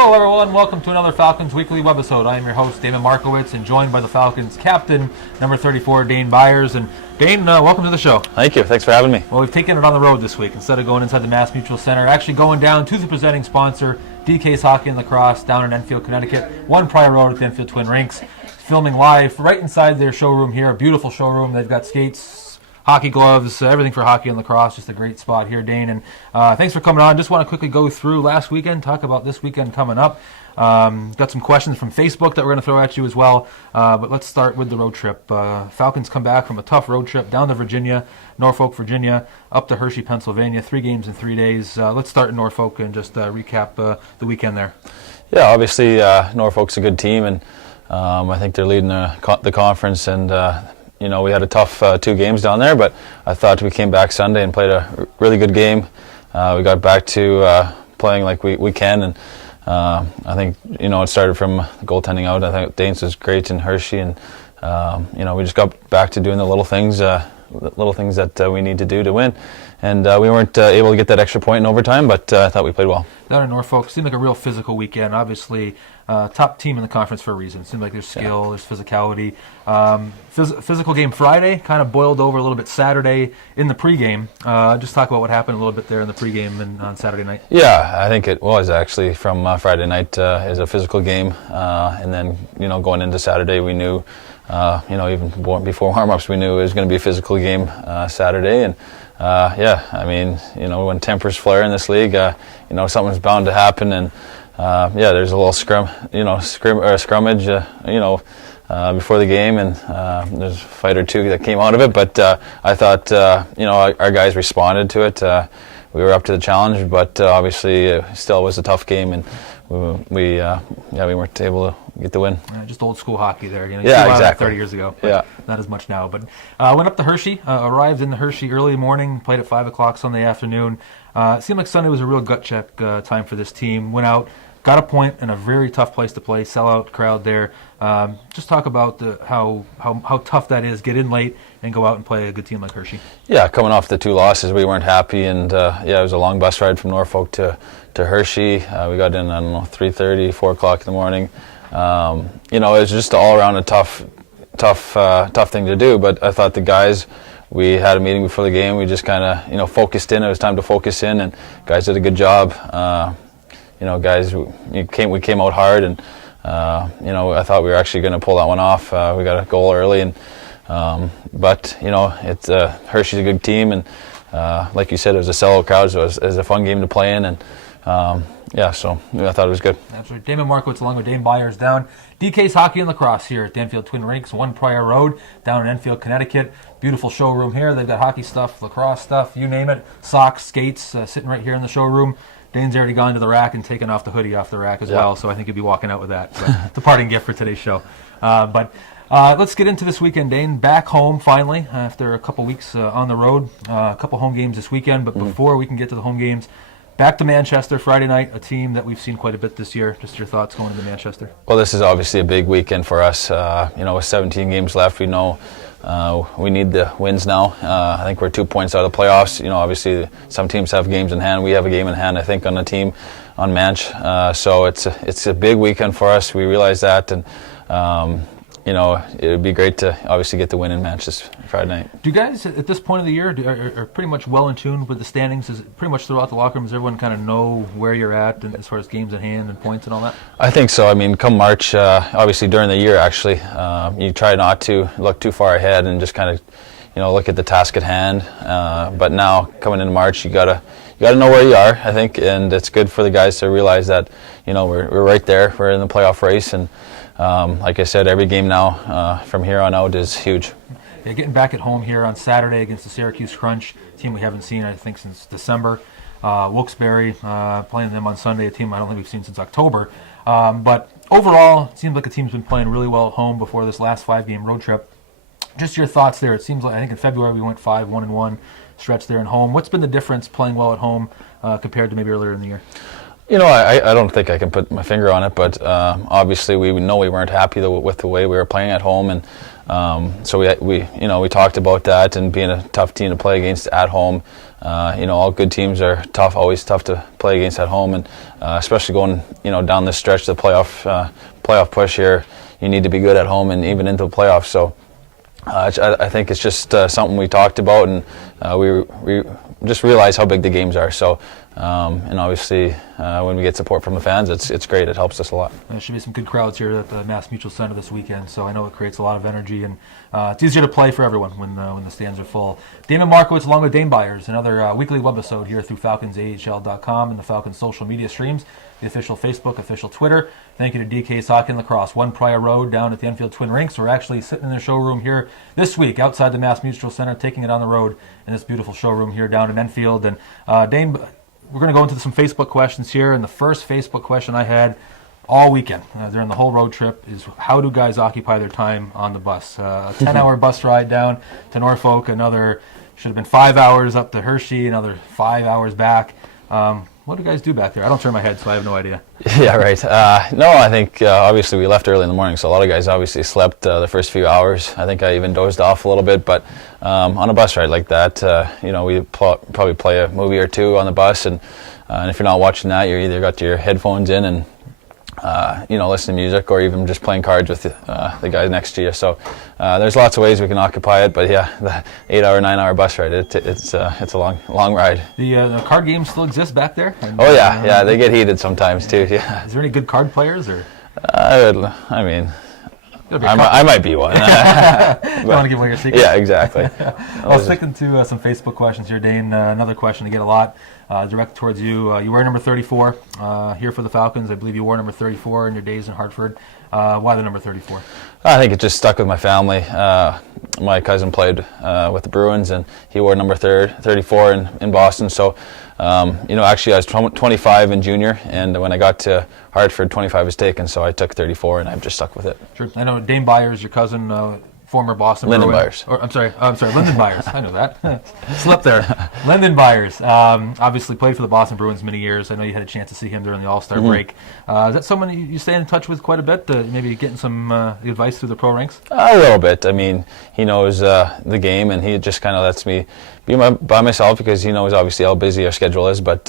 Hello everyone, welcome to another Falcons Weekly Webisode. I am your host, David Markowitz, and joined by the Falcons captain, number 34, Dane Byers. And Dane, welcome to the show. Thank you, thanks for having me. Well, we've taken it on the road this week. Instead of going inside the Mass Mutual Center, actually going down to the presenting sponsor, DK's Hockey and Lacrosse, down in Enfield, Connecticut. One prior road at the Enfield Twin Rinks. Filming live right inside their showroom here, a beautiful showroom. They've got skates, hockey gloves, everything for hockey and lacrosse. Just a great spot here, Dane. And thanks for coming on. Just want to quickly go through last weekend, talk about this weekend coming up. Got some questions from Facebook that we're going to throw at you as well. But let's start with the road trip. Falcons come back from a tough road trip down to Virginia, Norfolk, Virginia, up to Hershey, Pennsylvania. 3 games in 3 days. Let's start in Norfolk and just recap the weekend there. Yeah, obviously Norfolk's a good team, and I think they're leading the conference, and we had a tough 2 games down there, but I thought we came back Sunday and played a really good game. We got back to playing like we can, and I think it started from goaltending out. I think Dane's was great in Hershey, and we just got back to doing the little things that we need to do to win. And we weren't able to get that extra point in overtime, but I thought we played well. Down in Norfolk, seemed like a real physical weekend. Obviously, top team in the conference for a reason. Seemed like there's skill, there's physicality. Physical game Friday, kind of boiled over a little bit Saturday in the pregame. Just talk about what happened a little bit there in the pregame and on Saturday night. Yeah, I think it was actually from Friday night as a physical game, and then going into Saturday, we knew. Even before warm-ups, we knew it was going to be a physical game Saturday, and when tempers flare in this league, something's bound to happen, and there's a little scrummage, before the game, and there's a fight or two that came out of it, but I thought, our guys responded to it. We were up to the challenge, but obviously it still was a tough game, and we weren't able to get the win. Just old school hockey there. Exactly. 30 years ago. Yeah. Not as much now. But went up to Hershey, arrived in the Hershey early morning, played at 5 o'clock Sunday afternoon. It seemed like Sunday was a real gut check time for this team. Went out, got a point in a very tough place to play, sellout crowd there. Just talk about how tough that is, get in late and go out and play a good team like Hershey. Yeah, coming off the 2 losses, we weren't happy, and it was a long bus ride from Norfolk to Hershey. We got in, 3:30, 4 o'clock in the morning. It was just all around a tough thing to do, but I thought the guys, we had a meeting before the game, we just kind of, focused in. It was time to focus in, and guys did a good job. Guys, we came out hard, and I thought we were actually going to pull that one off. We got a goal early, and but it's Hershey's a good team, and like you said, it was a sellout crowd, so it was a fun game to play in, and so I thought it was good. Absolutely. Damon Markowitz along with Dane Byers down DK's Hockey and Lacrosse here at the Enfield Twin Rinks, One Prior Road down in Enfield, Connecticut. Beautiful showroom here. They've got hockey stuff, lacrosse stuff, you name it, socks, skates, sitting right here in the showroom. Dane's already gone to the rack and taken off the hoodie off the rack as well, so I think he'll be walking out with that. So it's a parting gift for today's show. But let's get into this weekend, Dane. Back home finally after a couple weeks on the road. A couple home games this weekend, but before we can get to the home games, back to Manchester Friday night, a team that we've seen quite a bit this year. Just your thoughts going into Manchester? Well, this is obviously a big weekend for us. With 17 games left, we know we need the wins now. I think we're 2 points out of the playoffs. Obviously some teams have games in hand. We have a game in hand, I think, on the team on Manch. So it's a big weekend for us. We realize that, and it would be great to obviously get the win in Manchester Friday night. Do you guys, at this point of the year, are pretty much well in tune with the standings? Is it pretty much throughout the locker room? Does everyone kind of know where you're at as far as games in hand and points and all that? I think so. I mean, come March, obviously during the year, actually, you try not to look too far ahead and just kind of, look at the task at hand. But now, coming into March, you gotta know where you are, I think, and it's good for the guys to realize that, we're right there. We're in the playoff race, and like I said, every game now from here on out is huge. Yeah, getting back at home here on Saturday against the Syracuse Crunch, a team we haven't seen, I think, since December. Wilkes-Barre, playing them on Sunday, a team I don't think we've seen since October. But overall, it seems like the team's been playing really well at home before this last 5-game road trip. Just your thoughts there. It seems like, I think in February we went 5-1-1 stretch there at home. What's been the difference playing well at home compared to maybe earlier in the year? I don't think I can put my finger on it, but obviously we know we weren't happy with the way we were playing at home, and So we talked about that and being a tough team to play against at home. All good teams are tough, always tough to play against at home, and especially going down this stretch, the playoff push here, you need to be good at home and even into the playoffs. So I think it's just something we talked about, and we just realize how big the games are. So and obviously when we get support from the fans, it's great. It helps us a lot. There should be some good crowds here at the Mass Mutual Center this weekend, so I know it creates a lot of energy, and it's easier to play for everyone when the stands are full. Damon Markowitz along with Dane Byers, another weekly webisode here through FalconsAHL.com and the Falcons social media streams, the official Facebook, official Twitter. Thank you to DK's Hockey and Lacrosse, 1 Prior Road down at the Enfield Twin Rinks. We're actually sitting in their showroom here this week outside the Mass Mutual Center, taking it on the road in this beautiful showroom here down in Enfield. And Dane, we're going to go into some Facebook questions here, and the first Facebook question I had all weekend during the whole road trip is, how do guys occupy their time on the bus? A 10-hour bus ride down to Norfolk, another should have been 5 hours up to Hershey, another 5 hours back. What do guys do back there? I don't turn my head, so I have no idea. Yeah, right. No, I think obviously we left early in the morning, so a lot of guys obviously slept the first few hours. I think I even dozed off a little bit, but on a bus ride like that, we probably play a movie or two on the bus, and if you're not watching that, you're either got your headphones in and listen to music, or even just playing cards with the guy next to you. So there's lots of ways we can occupy it, but yeah, the 8-hour, 9-hour bus ride, it's a long ride. The card games still exist back there? And, oh yeah, they get heated sometimes too. Yeah. Is there any good card players, or? I might be one. You want to give away your secret? Yeah, exactly. Well, sticking to some Facebook questions here, Dane. Another question to get a lot directed towards you. You wear number 34 here for the Falcons. I believe you wore number 34 in your days in Hartford. Why the number 34? I think it just stuck with my family. My cousin played with the Bruins, and he wore number 34 in Boston. So, actually I was 25 in junior, and when I got to Hartford, 25 was taken, so I took 34, and I've just stuck with it. Sure. I know Dane Byers, your cousin, former Boston Lyndon Bruin. Byers. I'm sorry, Lyndon Byers. I know that. Slip there. Lyndon Byers, obviously played for the Boston Bruins many years. I know you had a chance to see him during the All-Star break. Is that someone you stay in touch with quite a bit, maybe getting some advice through the pro ranks? A little bit. I mean, he knows the game, and he just kind of lets me be by myself, because he knows obviously how busy our schedule is. But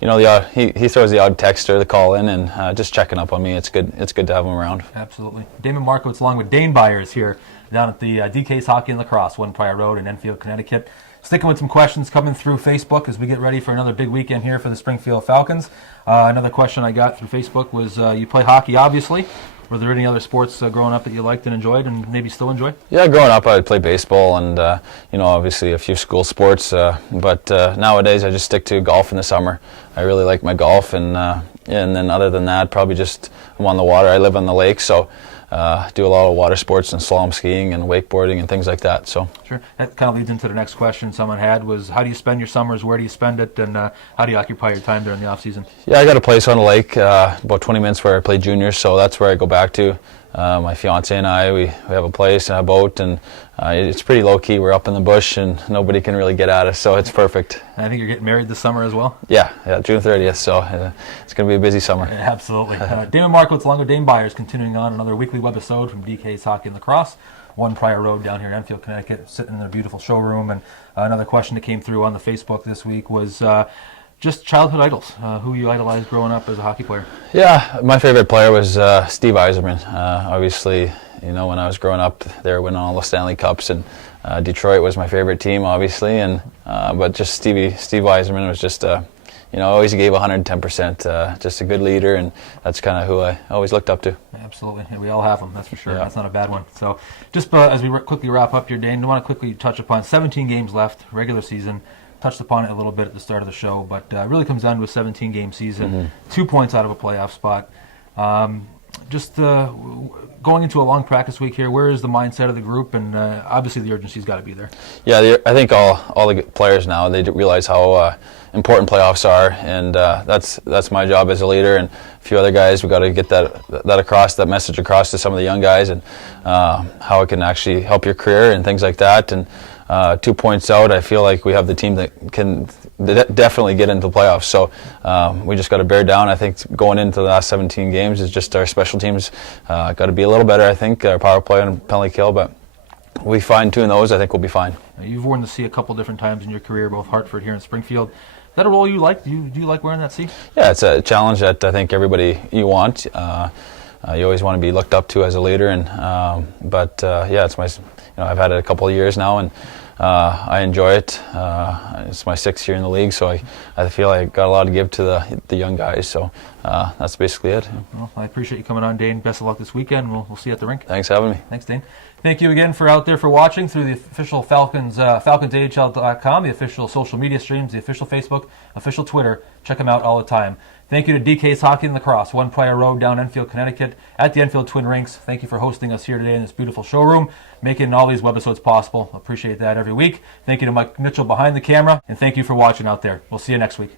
he throws the odd text or the call in, and just checking up on me. It's good to have him around. Absolutely. Damon Markowitz along with Dane Byers here down at the DK's Hockey and Lacrosse, 1 Prior Road in Enfield, Connecticut. Sticking with some questions coming through Facebook as we get ready for another big weekend here for the Springfield Falcons. Another question I got through Facebook was, you play hockey, obviously. Were there any other sports growing up that you liked and enjoyed, and maybe still enjoy? Yeah, growing up I would play baseball and, obviously a few school sports. But nowadays I just stick to golf in the summer. I really like my golf, and then other than that, probably just I'm on the water. I live on the lake, so do a lot of water sports and slalom skiing and wakeboarding and things like that. So sure, that kind of leads into the next question someone had was, how do you spend your summers? Where do you spend it? And how do you occupy your time during the off season? Yeah, I got a place on the lake about 20 minutes where I play juniors, so that's where I go back to. My fiance and I, we have a place and a boat, and it's pretty low key. We're up in the bush, and nobody can really get at us, so it's perfect. And I think you're getting married this summer as well. Yeah, June 30th. So it's going to be a busy summer. Yeah, absolutely. Damon Markowitz along with Dane Byers, continuing on another weekly webisode from DK's Hockey and Lacrosse, 1 Prior Road down here in Enfield, Connecticut, sitting in their beautiful showroom. And another question that came through on the Facebook this week was, just childhood idols, who you idolized growing up as a hockey player. Yeah, my favorite player was Steve Yzerman. Obviously, when I was growing up, they were winning all the Stanley Cups, and Detroit was my favorite team, obviously. And but just Steve Yzerman was just, always gave 110%. Just a good leader, and that's kind of who I always looked up to. Absolutely, yeah, we all have them, that's for sure. Yeah. That's not a bad one. So, just as we quickly wrap up here, Dane, I want to quickly touch upon 17 games left, regular season. Touched upon it a little bit at the start of the show, but it really comes down to a 17-game season, 2 points out of a playoff spot. Going into a long practice week here, where is the mindset of the group? And obviously the urgency's got to be there. Yeah, I think all the players now, they realize how important playoffs are, and that's my job as a leader, and a few other guys. We've got to get that message across to some of the young guys, and how it can actually help your career and things like that. And 2 points out, I feel like we have the team that can definitely get into the playoffs. So we just got to bear down. I think going into the last 17 games is just our special teams got to be a little better. I think our power play and penalty kill, but we fine-tune those, I think we'll be fine. You've worn the C a couple different times in your career, both Hartford here in Springfield. Is that a role you like? Do you like wearing that C? Yeah, it's a challenge that I think everybody you want. You always want to be looked up to as a leader, and yeah, it's my. I've had it a couple of years now, and I enjoy it. It's my 6th year in the league, so I feel I got a lot to give to the young guys. So that's basically it. Well, I appreciate you coming on, Dane. Best of luck this weekend. We'll see you at the rink. Thanks for having me. Thanks, Dane. Thank you again for out there for watching through the official FalconsAHL.com, the official social media streams, the official Facebook, official Twitter. Check them out all the time. Thank you to DK's Hockey and Lacrosse, 1 Prior Road, down Enfield, Connecticut, at the Enfield Twin Rinks. Thank you for hosting us here today in this beautiful showroom, making all these webisodes possible. Appreciate that every week. Thank you to Mike Mitchell behind the camera, and thank you for watching out there. We'll see you next week.